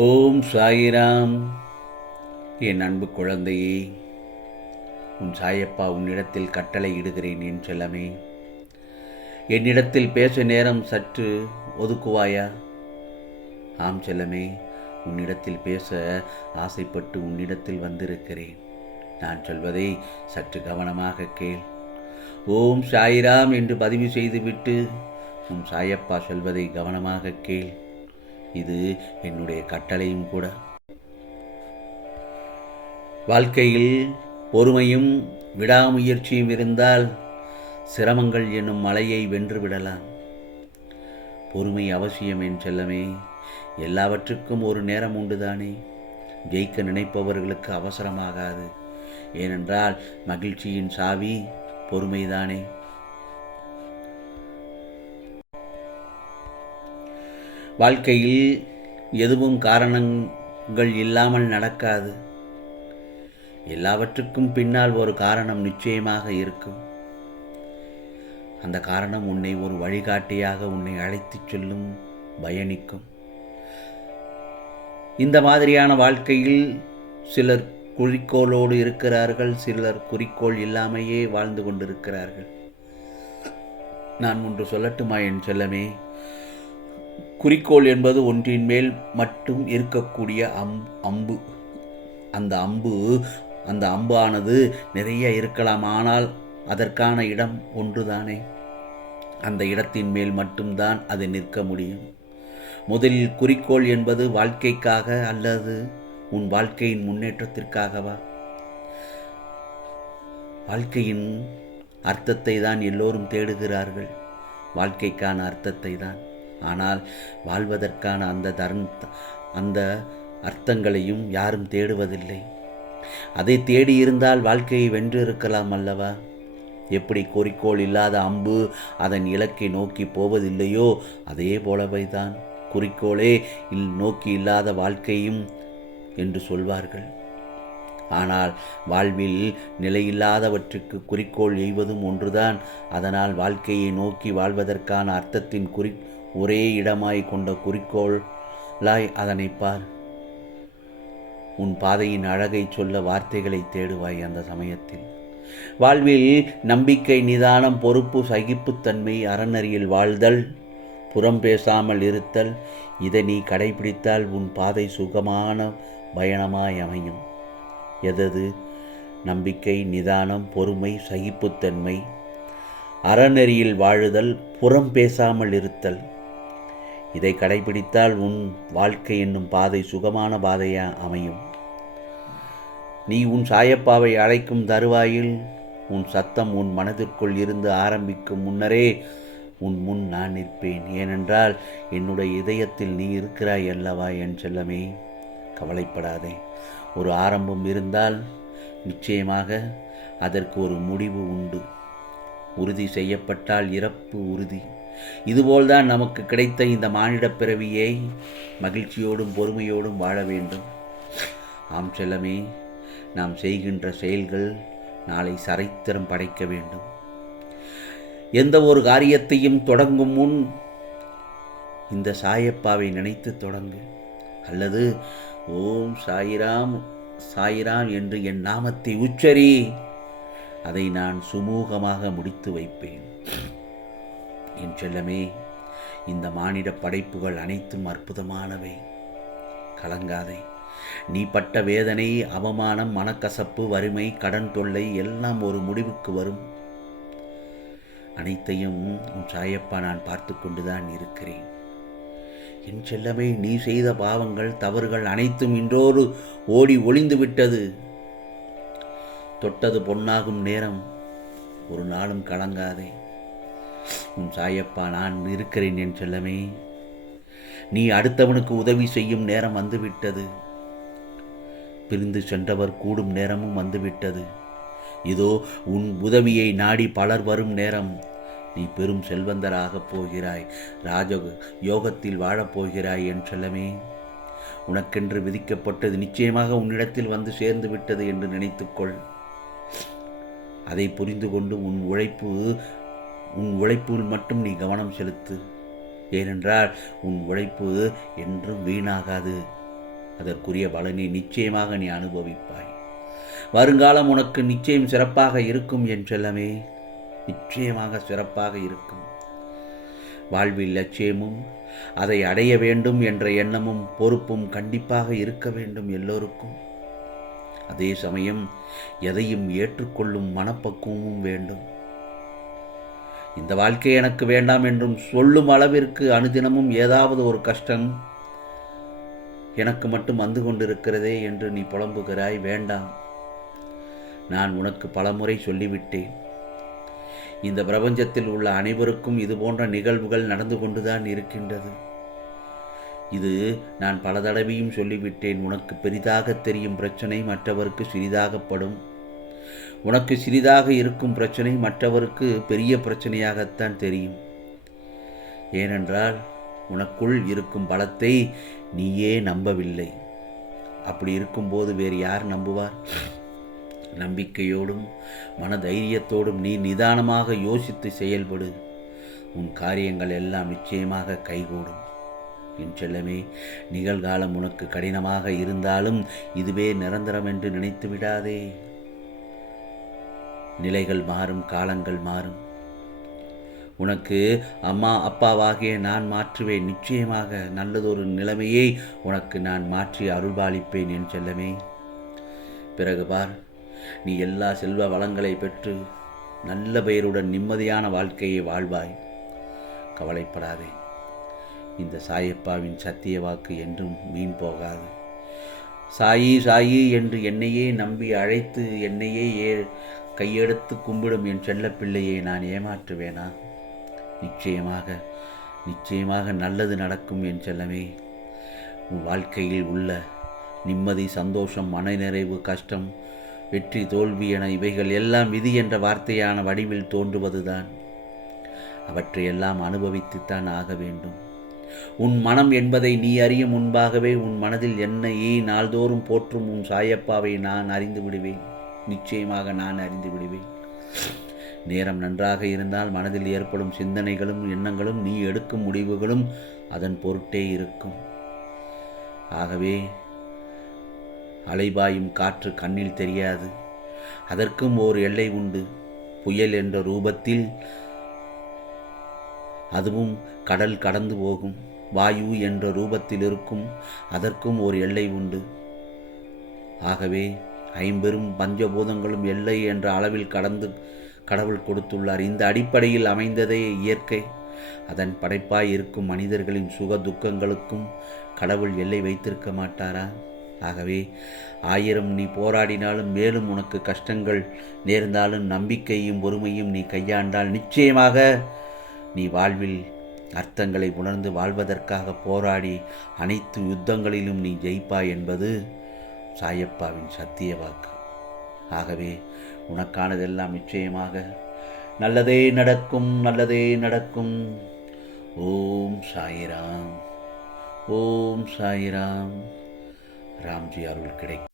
ஓம் சாயிராம். என் அன்பு குழந்தையே, உன் சாயப்பா உன்னிடத்தில் கட்டளை இடுகிறேன். என் செல்லமே, என்னிடத்தில் பேச நேரம் சற்று ஒதுக்குவாயா? ஆம் செல்லமே, உன்னிடத்தில் பேச ஆசைப்பட்டு உன்னிடத்தில் வந்திருக்கிறேன். நான் சொல்வதை சற்று கவனமாக கேள். ஓம் சாயிராம் என்று பதிவு செய்துவிட்டு உன் சாயப்பா சொல்வதை கவனமாக கேள். இது என்னுடைய கட்டளையும் கூட. வாழ்க்கையில் பொறுமையும் விடாமுயற்சியும் இருந்தால் சிரமங்கள் என்னும் மலையை வென்றுவிடலாம். பொறுமை அவசியம் என் செல்லமே. எல்லாவற்றுக்கும் ஒரு நேரம் உண்டுதானே. ஜெயிக்க நினைப்பவர்களுக்கு அவசரமாகாது. ஏனென்றால் மகிழ்ச்சியின் சாவி பொறுமைதானே. வாழ்க்கையில் எதுவும் காரணங்கள் இல்லாமல் நடக்காது. எல்லாவற்றுக்கும் பின்னால் ஒரு காரணம் நிச்சயமாக இருக்கும். அந்த காரணம் உன்னை ஒரு வழிகாட்டியாக உன்னை அழைத்துச் செல்லும், பயணிக்கும். இந்த மாதிரியான வாழ்க்கையில் சிலர் குறிக்கோளோடு இருக்கிறார்கள், சிலர் குறிக்கோள் இல்லாமையே வாழ்ந்து கொண்டிருக்கிறார்கள். நான் ஒன்று சொல்லட்டுமா என் செல்லமே? குறிக்கோள் என்பது ஒன்றின் மேல் மட்டும் இருக்கக்கூடிய அம்பு. அந்த அம்பானது நிறைய இருக்கலாம், ஆனால் அதற்கான இடம் ஒன்றுதானே. அந்த இடத்தின் மேல் மட்டும்தான் அது நிற்க முடியும். முதலில் குறிக்கோள் என்பது வாழ்க்கைக்காக அல்லது உன் வாழ்க்கையின் முன்னேற்றத்திற்காகவா? வாழ்க்கையின் அர்த்தத்தை தான் எல்லோரும் தேடுகிறார்கள், வாழ்க்கைக்கான அர்த்தத்தை தான். ஆனால் வாழ்வதற்கான அந்த அர்த்தங்களையும் யாரும் தேடுவதில்லை. அதை தேடி இருந்தால் வாழ்க்கையை வென்று இருக்கலாம் அல்லவா? எப்படி குறிக்கோள் இல்லாத அம்பு அதன் இலக்கை நோக்கி போவதில்லையோ, அதே போலவே தான் குறிக்கோளே நோக்கி இல்லாத வாழ்க்கையும் என்று சொல்வார்கள். ஆனால் வாழ்வில் நிலையில்லாதவற்றுக்கு குறிக்கோள் எய்வதும் ஒன்றுதான். அதனால் வாழ்க்கையை நோக்கி வாழ்வதற்கான அர்த்தத்தின் ஒரே இடமாய் கொண்ட குறிக்கோளாய் அதனை பார். உன் பாதையின் அழகை சொல்ல வார்த்தைகளை தேடுவாய். அந்த சமயத்தில் வாழ்வில் நம்பிக்கை, நிதானம், பொறுப்பு, சகிப்புத்தன்மை, அறநெறியில் வாழ்தல், புறம் பேசாமல் இருத்தல், இதை நீ கடைபிடித்தால் உன் பாதை சுகமான பயணமாய் அமையும். எதது? நம்பிக்கை, நிதானம், பொறுமை, சகிப்புத்தன்மை, அறநெறியில் வாழுதல், புறம் பேசாமல் இருத்தல். இதை கடைபிடித்தால் உன் வாழ்க்கை என்னும் பாதை சுகமான பாதையா அமையும். நீ உன் சாயப்பாவை அழைக்கும் தருவாயில் உன் சத்தம் உன் மனதிற்குள் இருந்து ஆரம்பிக்கும் முன்னரே உன் முன் நான் நிற்பேன். ஏனென்றால் என்னுடைய இதயத்தில் நீ இருக்கிறாய் அல்லவா என் செல்லமே. கவலைப்படாதே. ஒரு ஆரம்பம் இருந்தால் நிச்சயமாக அதற்கு ஒரு முடிவு உண்டு. உறுதி செய்யப்பட்டால் இறப்பு உறுதி. இதுபோல்தான் நமக்கு கிடைத்த இந்த மானிட பிறவியை மகிழ்ச்சியோடும் பொறுமையோடும் வாழ வேண்டும். ஆம் செல்லமே, நாம் செய்கின்ற செயல்கள் நாளை சரித்திரம் படைக்க வேண்டும். எந்த ஒரு காரியத்தையும் தொடங்கும் முன் இந்த சாயப்பாவை நினைத்து தொடங்கு. அல்லது ஓம் சாயிராம் சாயிராம் என்று என் நாமத்தை உச்சரி. அதை நான் சுமூகமாக முடித்து வைப்பேன். என் செல்லமே, இந்த மானிட படைப்புகள் அனைத்தும் அற்புதமானவை. கலங்காதே. நீ பட்ட வேதனை, அவமானம், மனக்கசப்பு, வறுமை, கடன் தொல்லை எல்லாம் ஒரு முடிவுக்கு வரும். அனைத்தையும் உன் சாயப்பா நான் பார்த்து கொண்டுதான் இருக்கிறேன். என் செல்லமே, நீ செய்த பாவங்கள், தவறுகள் அனைத்தும் இன்றோடு ஓடி ஒளிந்து விட்டது. தொட்டது பொன்னாகும் நேரம். ஒரு நாளும் கலங்காதே. உன் சாயப்பா நான் இருக்கிறேன் என் செல்லமே. நீ அடுத்தவனுக்கு உதவி செய்யும் நேரம் வந்துவிட்டது. பிரிந்து சென்றவர் கூடும் நேரமும் வந்துவிட்டது. இதோ உன் உதவியை நாடி பலர் வரும் நேரம். நீ பெரும் செல்வந்தராகப் போகிறாய், யோகத்தில் வாழப்போகிறாய் என் செல்லமே. உனக்கென்று விதிக்கப்பட்டது நிச்சயமாக உன்னிடத்தில் வந்து சேர்ந்து விட்டது என்று நினைத்துக்கொள். அதை புரிந்து கொண்டு உன் உழைப்பில் மட்டும் நீ கவனம் செலுத்து. ஏனென்றால் உன் உழைப்பு என்றும் வீணாகாது. அதற்குரிய பலனை நிச்சயமாக நீ அனுபவிப்பாய். வருங்காலம் உனக்கு நிச்சயம் சிறப்பாக இருக்கும் என் செல்லமே, நிச்சயமாக சிறப்பாக இருக்கும். வாழ்வில் லட்சியமும் அதை அடைய வேண்டும் என்ற எண்ணமும் பொறுப்பும் கண்டிப்பாக இருக்க வேண்டும் எல்லோருக்கும். அதே சமயம் எதையும் ஏற்றுக்கொள்ளும் மனப்பக்குவமும் வேண்டும். இந்த வாழ்க்கை எனக்கு வேண்டாம் என்றும் சொல்லும் அளவிற்கு அனுதினமும் ஏதாவது ஒரு கஷ்டம் எனக்கு மட்டும் வந்து கொண்டிருக்கிறதே என்று நீ புலம்புகிறாய். வேண்டாம், நான் உனக்கு பலமுறை சொல்லிவிட்டேன். இந்த பிரபஞ்சத்தில் உள்ள அனைவருக்கும் இது போன்ற நிகழ்வுகள் நடந்து கொண்டுதான் இருக்கின்றது. இது நான் பல தடவையும் சொல்லிவிட்டேன். உனக்கு பெரிதாக தெரியும் பிரச்சனை மற்றவருக்கு சிறிதாகப்படும். உனக்கு சிறிதாக இருக்கும் பிரச்சனை மற்றவருக்கு பெரிய பிரச்சனையாகத்தான் தெரியும். ஏனென்றால் உனக்குள் இருக்கும் பலத்தை நீயே நம்பவில்லை. அப்படி இருக்கும்போது வேறு யார் நம்புவார்? நம்பிக்கையோடும் மனதைரியத்தோடும் நீ நிதானமாக யோசித்து செயல்படு. உன் காரியங்கள் எல்லாம் நிச்சயமாக கைகூடும். என் செல்லமே, நிகழ்காலம் உனக்கு கடினமாக இருந்தாலும் இதுவே நிரந்தரம் என்று நினைத்து விடாதே. நிலைகள் மாறும், காலங்கள் மாறும். உனக்கு அம்மா அப்பாவாகிய நான் மாற்றுவேன். நிச்சயமாக நல்லதொரு நிலைமையை உனக்கு நான் மாற்றி அருள்பாலிப்பேன் என் செல்லமே. பிறகு பார், நீ எல்லா செல்வ வளங்களை பெற்று நல்ல பெயருடன் நிம்மதியான வாழ்க்கையை வாழ்வாய். கவலைப்படாதே. இந்த சாயப்பாவின் சத்திய வாக்கு என்றும் வீண் போகாது. சாயி சாயி என்று என்னையே நம்பி அழைத்து என்னையே கையெடுத்து கும்பிடும் என் செல்லப்பிள்ளையை நான் ஏமாற்றுவேனா? நிச்சயமாக நல்லது நடக்கும் என் செல்லமே. உன் வாழ்க்கையில் உள்ள நிம்மதி, சந்தோஷம், மனநிறைவு, கஷ்டம், வெற்றி, தோல்வி என இவைகள் எல்லாம் விதி என்ற வார்த்தையான வடிவில் தோன்றுவதுதான். அவற்றையெல்லாம் அனுபவித்துத்தான் ஆக வேண்டும். உன் மனம் என்பதை நீ அறியும் முன்பாகவே உன் மனதில் என்னையே நாள்தோறும் போற்றும் உன் சாயப்பாவை நான் அறிந்து விடுவேன். நிச்சயமாக நான் அறிந்து விடுவேன். நேரம் நன்றாக இருந்தால் மனதில் ஏற்படும் சிந்தனைகளும் எண்ணங்களும் நீ எடுக்கும் முடிவுகளும் அதன் பொருட்டே இருக்கும். ஆகவே அலைபாயும் காற்று கண்ணில் தெரியாது. அதற்கும் ஓர் எல்லை உண்டு. புயல் என்ற ரூபத்தில் அதுவும் கடல் கடந்து போகும். வாயு என்ற ரூபத்தில் இருக்கும். அதற்கும் ஒரு எல்லை உண்டு. ஆகவே ஐம்பெரும் பஞ்சபூதங்களும் எல்லை என்ற அளவில் கடவுள் கொடுத்துள்ளார். இந்த அடிப்படையில் அமைந்ததே இயற்கை. அதன் படைப்பாய் இருக்கும் மனிதர்களின் சுக துக்கங்களுக்கும் கடவுள் எல்லை வைத்திருக்க மாட்டாரா? ஆகவே 1000 நீ போராடினாலும், மேலும் உனக்கு கஷ்டங்கள் நேர்ந்தாலும், நம்பிக்கையும் பொறுமையும் நீ கையாண்டால் நிச்சயமாக நீ வாழ்வில் அர்த்தங்களை உணர்ந்து வாழ்வதற்காக போராடி அனைத்து யுத்தங்களிலும் நீ ஜெயிப்பாய் என்பது சாயப்பாவின் சத்திய வாக்கு. ஆகவே உனக்கானதெல்லாம் நிச்சயமாக நல்லதே நடக்கும், நல்லதே நடக்கும். ஓம் சாயிராம், ஓம் சாயிராம். ராம்ஜி அருள் கிடைக்கும்.